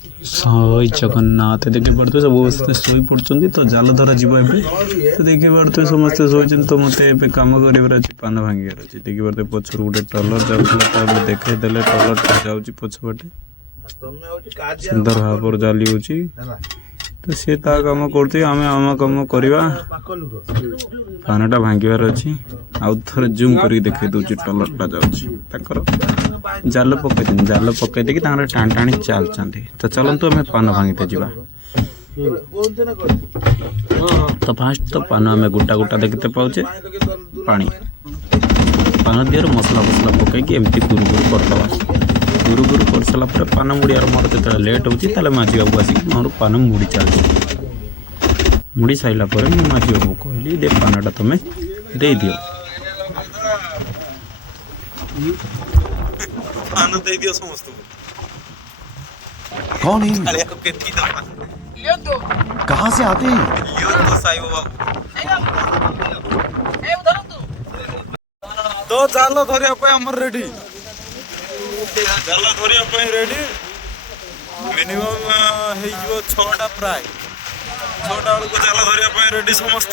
जय जगन्नाथ देखे पड़ते सब शोई पड़ते तो जाल धरा जीव ए तो देखे पड़ते समस्ते शोचन तो मत ए कम कर पान भांगार अच्छे देखे पड़ते पचर गोटे टलर जाऊला देखे देले टलर जाऊँ पछपटे सुंदर भाव जाली होची तो सी ता कम कर आम आम कम करवा पानटा भांगार अच्छी आउ थे जूम कर देखे दूसरी टलरटा जाऊँगी जाल पकई देकी टाणी टाणी चलती तो चलतु आम पान भांगते जा तो फास्ट तो पान आम गोटा गोटा देखते पाचे पानी पान दिहर मसला फसला पकईकी एमती गुरु गुरु करदे गुरु गुरु कर सारापर पान मुड़ियार मोर जो लेट हो माझी बाबू आसिक मोर पान मुड़ी चलती मुड़ी सारापर मुझे माझी बाबू कहली दे पानटा तुम दे दियो पान दे दियो समस्त कौन है कहाँ से आते हैं तो जाल धरिया रेडी जाल धरिया रेडी मिनिमम छटा प्राय छटा बेलू जाल धरिया रेडी समस्त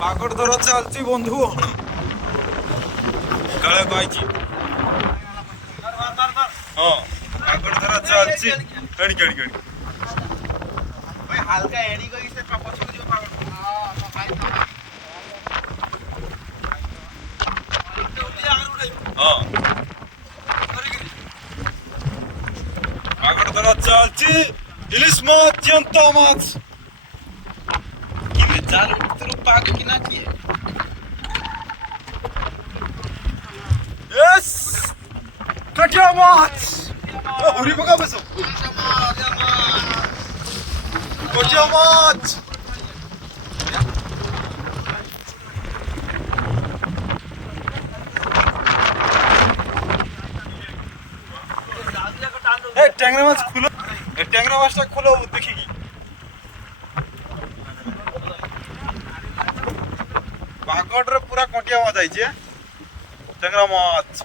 पागड़ धरा चलती बंधु काले कही हाँ पागड़ धरा चलती हालका एड़ी को इसे पछो जो पागड़ धरा चलती इलिश माछ जंत माछ कि जाल उठतरो पाग कि ना किए यस कटिया माछ हुरी पका बसो कटिया माछ ए टैंगरा माछ खुलो ए टैंगरा माछटा खोलो देखी की पागड़ रे पूरा कटिया माछ आइछे टैंगरा माछ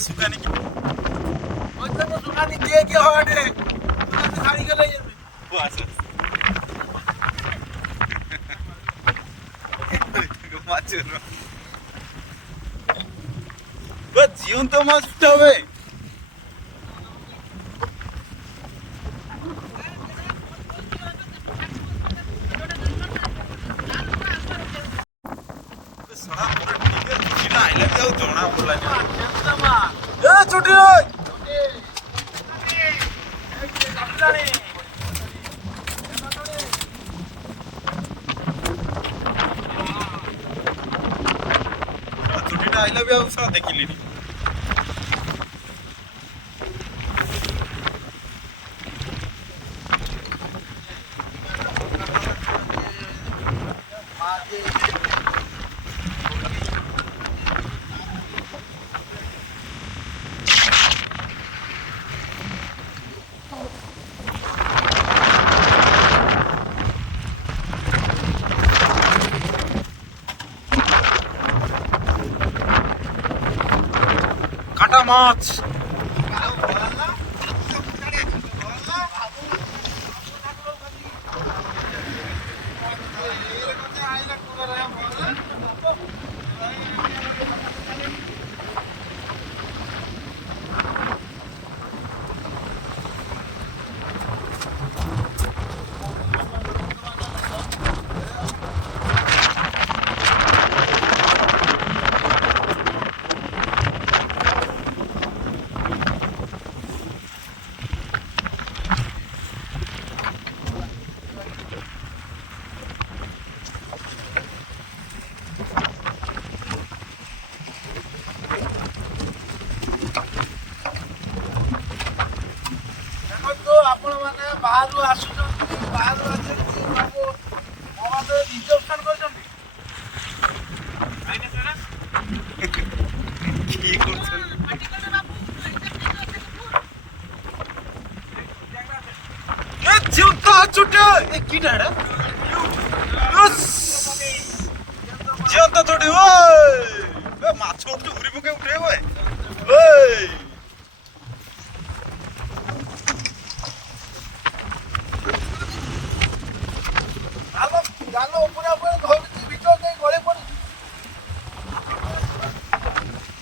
सुखानी के हटे खाली के ले जीवन तो माछ उठावे जना पड़ा छुट्टी छुट्टी आइला भी आउ देखिली काटा माछ ବାହାରୁ ଆସୁଛନ୍ତି ବାହାରୁ ଆସୁଛନ୍ତି ବାବୁ ମହାଦେବ ରିଜର୍ଭେସନ କରିଛନ୍ତି କି କରୁଛନ୍ତି ଏ ଝିଉତା ଚୁଟେ ଏ କିଟା ଏଟା ଝିଅନ୍ତା ଚୁଟି ଓଏ ଏ ମାଛ ଉଠୁ ଉରି ପକେ ଉଠେ ଓଏ ଓଏ ଜାଲ ଉପରେ ଉପରେ ଧରୁଛି ଭିତର ଦେଇ ଗଳି ପଡୁଛି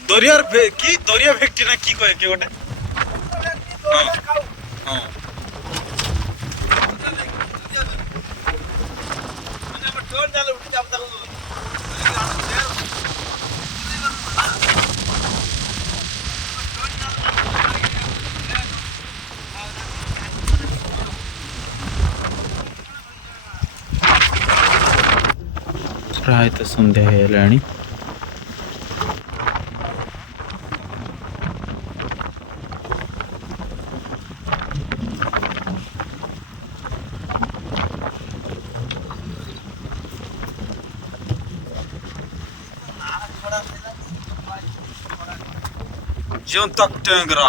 ଦରିଆର କି ଦରିଆ ଭେକ୍ଟି ନା କି କହେ କି ଗୋଟେ ହଁ ଜାଲ ଉଠି ଯାଉ ତାକୁ ପ୍ରାୟତଃ ସନ୍ଧ୍ୟା ହେଇଗଲାଣି। Jontak Tengra.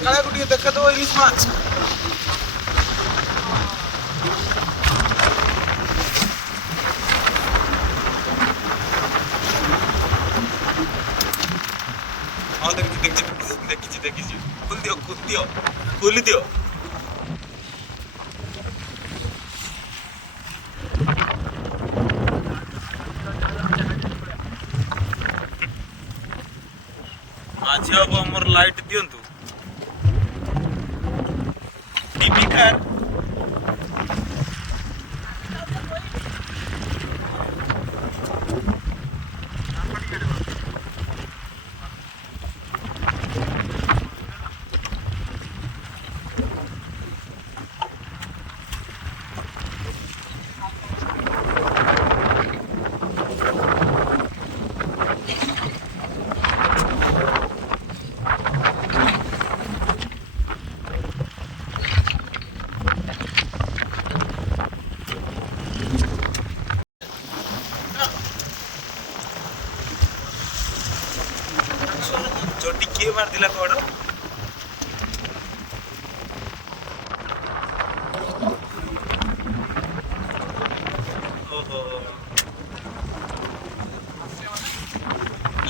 काळ्या कुठे देखत हो इलिश माछ हाँ देखिए खोल दियो आज अब हमर लाइट दियंतु टीवी कार चोटी किए मार दिला कोड ओहो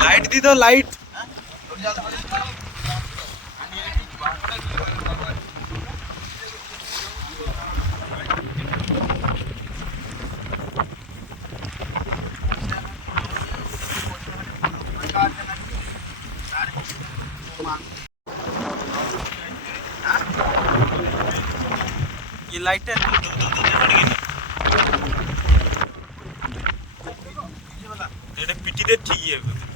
लाइट दी तो लाइट ये लाइट है एटा पिटी दे ठीक है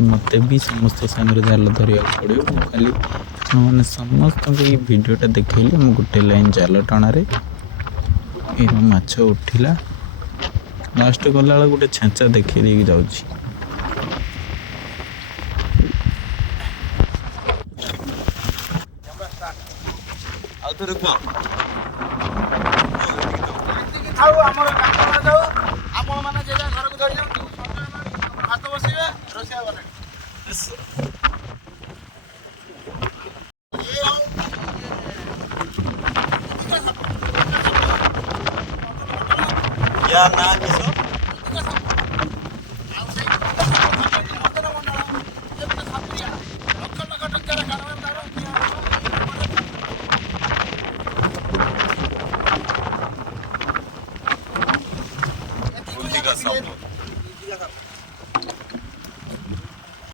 मत भी समस्त सागर जाल धरिया पड़ो खाली मैंने समस्त ये भिडटा देखली मुझे गोटे लाइन जाल टाणारे माछ उठिला लास्ट गला गोटे छेचा देखी जाऊँगी ହାତରେ କୁହ ଥାଉ ଆମର କାମ ଯାଉ ଆପଣ ମାନେ ଯେ ଯାହା ଘରକୁ ଧରି ଯାଆନ୍ତୁ ଭାତ ବସିବେ ରୋଷେଇ ଗଲେ या ना किसो